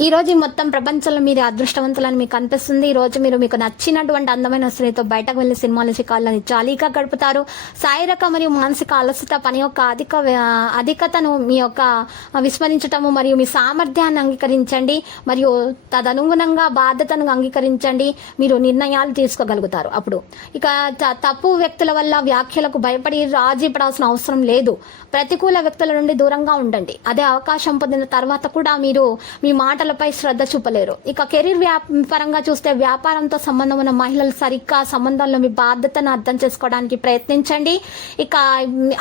ఈ రోజు మొత్తం ప్రపంచంలో మీరు అదృష్టవంతులని మీకు అనిపిస్తుంది. ఈ రోజు మీరు మీకు నచ్చినటువంటి అందమైన స్త్రీతో బయటకు వెళ్ళి సినిమాలు శిఖాలని జాలీగా గడుపుతారు. శారీరక మరియు మానసిక అలసట పని యొక్క అధిక అధికతను మీ యొక్క విస్మరించటము మరియు మీ సామర్థ్యాన్ని అంగీకరించండి. మరియు తదనుగుణంగా బాధ్యతను అంగీకరించండి. మీరు నిర్ణయాలు తీసుకోగలుగుతారు. అప్పుడు ఇక త- తప్పు వ్యక్తుల వల్ల వ్యాఖ్యలకు భయపడి రాజీ పడాల్సిన అవసరం లేదు. ప్రతికూల వ్యక్తుల నుండి దూరంగా ఉండండి. అదే అవకాశం పొందిన తర్వాత కూడా మీరు మీ మాటలు మాటలపై శ్రద్ధ చూపలేరు. ఇక కెరీర్ వ్యాప్ పరంగా చూస్తే వ్యాపారంతో సంబంధం ఉన్న మహిళలు సరిగ్గా సంబంధాల్లో మీ బాధ్యతను అర్థం చేసుకోవడానికి ప్రయత్నించండి. ఇక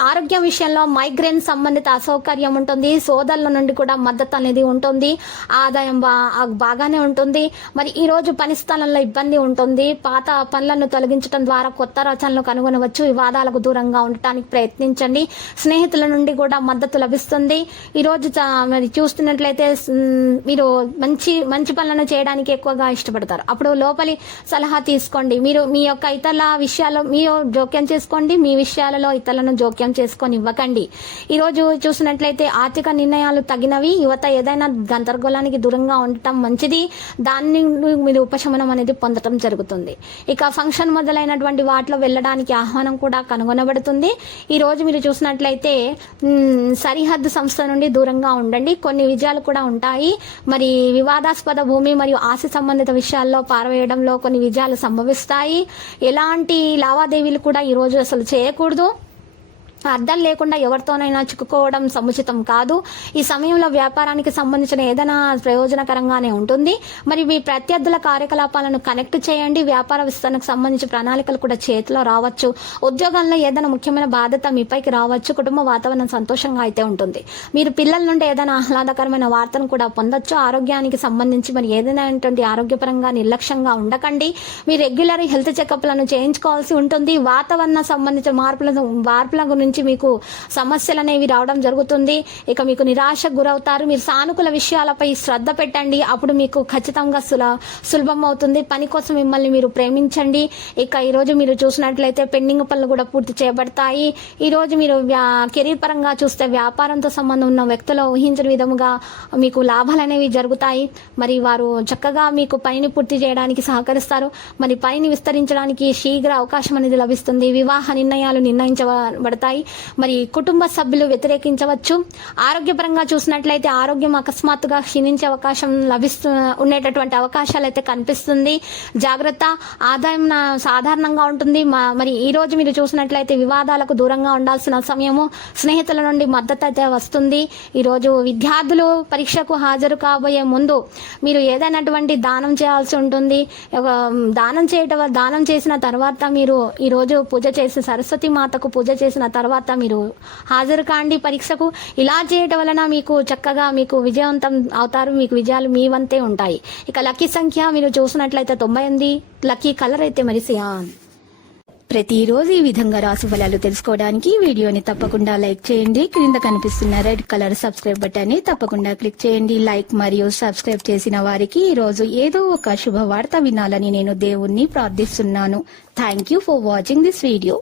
ఆరోగ్యం విషయంలో మైగ్రేన్ సంబంధిత అసౌకర్యం ఉంటుంది. సోదరుల నుండి కూడా మద్దతు అనేది ఉంటుంది. ఆదాయం బాగానే ఉంటుంది. మరి ఈ రోజు పని స్థలంలో ఇబ్బంది ఉంటుంది. పాత పనులను తొలగించడం ద్వారా కొత్త రచనలు కనుగొనవచ్చు. వివాదాలకు దూరంగా ఉండటానికి ప్రయత్నించండి. స్నేహితుల నుండి కూడా మద్దతు లభిస్తుంది. ఈ రోజు చా- మరి చూస్తున్నట్లయితే మీరు మంచి మంచి పనులను చేయడానికి ఎక్కువగా ఇష్టపడతారు. అప్పుడు లోపలి సలహా తీసుకోండి. మీరు మీ యొక్క ఇతరుల విషయాల్లో మీరు జోక్యం చేసుకోండి. మీ విషయాలలో ఇతరులను జోక్యం చేసుకొని ఇవ్వకండి. ఈరోజు చూసినట్లయితే ఆర్థిక నిర్ణయాలు తగినవి. యువత ఏదైనా గందరగోళానికి దూరంగా ఉండటం మంచిది. దాన్ని మీరు ఉపశమనం అనేది పొందటం జరుగుతుంది. ఇక ఫంక్షన్ మొదలైనటువంటి వాటిలో వెళ్ళడానికి ఆహ్వానం కూడా కనుగొనబడుతుంది. ఈ రోజు మీరు చూసినట్లయితే సరిహద్దు సంస్థ నుండి దూరంగా ఉండండి. కొన్ని విజయాలు కూడా ఉంటాయి. మరి మరి వివాదాస్పద భూమి మరియు ఆస్తి సంబంధిత విషయాల్లో పారవేయడంలో కొన్ని విజయాలు సంభవిస్తాయి. ఎలాంటి లావాదేవీలు కూడా ఈ రోజు అసలు చేయకూడదు. అర్థం లేకుండా ఎవరితోనైనా చిక్కుకోవడం సముచితం కాదు. ఈ సమయంలో వ్యాపారానికి సంబంధించిన ఏదైనా ప్రయోజనకరంగానే ఉంటుంది. మరి మీ ప్రత్యర్థుల కార్యకలాపాలను కనెక్ట్ చేయండి. వ్యాపార విస్తరణకు సంబంధించి ప్రణాళికలు కూడా చేతిలో రావచ్చు. ఉద్యోగంలో ఏదైనా ముఖ్యమైన బాధ్యత మీపైకి రావచ్చు. కుటుంబ వాతావరణం సంతోషంగా అయితే ఉంటుంది. మీరు పిల్లల నుండి ఏదైనా ఆహ్లాదకరమైన వార్తను కూడా పొందొచ్చు. ఆరోగ్యానికి సంబంధించి మరి ఏదైనా ఆరోగ్యపరంగా నిర్లక్ష్యంగా ఉండకండి. మీ రెగ్యులర్ హెల్త్ చెకప్లను చేయించుకోవాల్సి ఉంటుంది. వాతావరణ సంబంధించిన మార్పుల మార్పుల గురించి మీకు సమస్యలు అనేవి రావడం జరుగుతుంది. ఇక మీకు నిరాశకు గురవుతారు. మీరు సానుకూల విషయాలపై శ్రద్ధ పెట్టండి. అప్పుడు మీకు ఖచ్చితంగా సుల సులభం అవుతుంది. పని కోసం మిమ్మల్ని మీరు ప్రేమించండి. ఇక ఈరోజు మీరు చూసినట్లయితే పెండింగ్ పనులు కూడా పూర్తి చేయబడతాయి. ఈరోజు మీరు వ్యా- కెరీర్ పరంగా చూస్తే వ్యాపారంతో సంబంధం ఉన్న వ్యక్తులు ఊహించిన విధముగా మీకు లాభాలు అనేవి జరుగుతాయి. మరి వారు చక్కగా మీకు పనిని పూర్తి చేయడానికి సహకరిస్తారు. మరి పనిని విస్తరించడానికి శీఘ్ర అవకాశం అనేది లభిస్తుంది. వివాహ నిర్ణయాలు నిర్ణయించబడతాయి. మరి కుటుంబ సభ్యులు వ్యతిరేకించవచ్చు. ఆరోగ్యపరంగా చూసినట్లయితే ఆరోగ్యం అకస్మాత్తుగా క్షీణించే అవకాశం లభిస్తూ ఉండేటటువంటి అవకాశాలు అయితే కనిపిస్తుంది. జాగ్రత్త. ఆదాయం నా- సాధారణంగా ఉంటుంది. మా- మరి ఈ రోజు మీరు చూసినట్లయితే వివాదాలకు దూరంగా ఉండాల్సిన సమయము స్నేహితుల నుండి మద్దతు అయితే వస్తుంది. ఈ రోజు విద్యార్థులు పరీక్షకు హాజరు కాబోయే ముందు మీరు ఏదైనటువంటి దానం చేయాల్సి ఉంటుంది. దానం చేయటం దానం చేసిన తర్వాత మీరు ఈ రోజు పూజ చేసిన సరస్వతి మాతకు పూజ చేసిన తర్వాత మీరు హాజరు కాండి పరీక్షకు. ఇలా చేయటం వలన మీకు చక్కగా మీకు విజయవంతం అవుతారు. మీకు విజయాలు మీ వంతే ఉంటాయి. ఇక లక్కీ సంఖ్య మీరు చూసినట్లయితే తొంభై ఎనిమిది. లక్కీ కలర్ అయితే మరి సియాన్ ప్రతిరోజు ఈ విధంగా రాశి ఫలాలు తెలుసుకోవడానికి వీడియోని తప్పకుండా లైక్ చేయండి. క్రింద కనిపిస్తున్న రెడ్ కలర్ సబ్స్క్రైబ్ బటన్ని తప్పకుండా క్లిక్ చేయండి. లైక్ మరియు సబ్స్క్రైబ్ చేసిన వారికి ఈ రోజు ఏదో ఒక శుభవార్త వినాలని నేను దేవుణ్ణి ప్రార్థిస్తున్నాను. Thank you for watching this video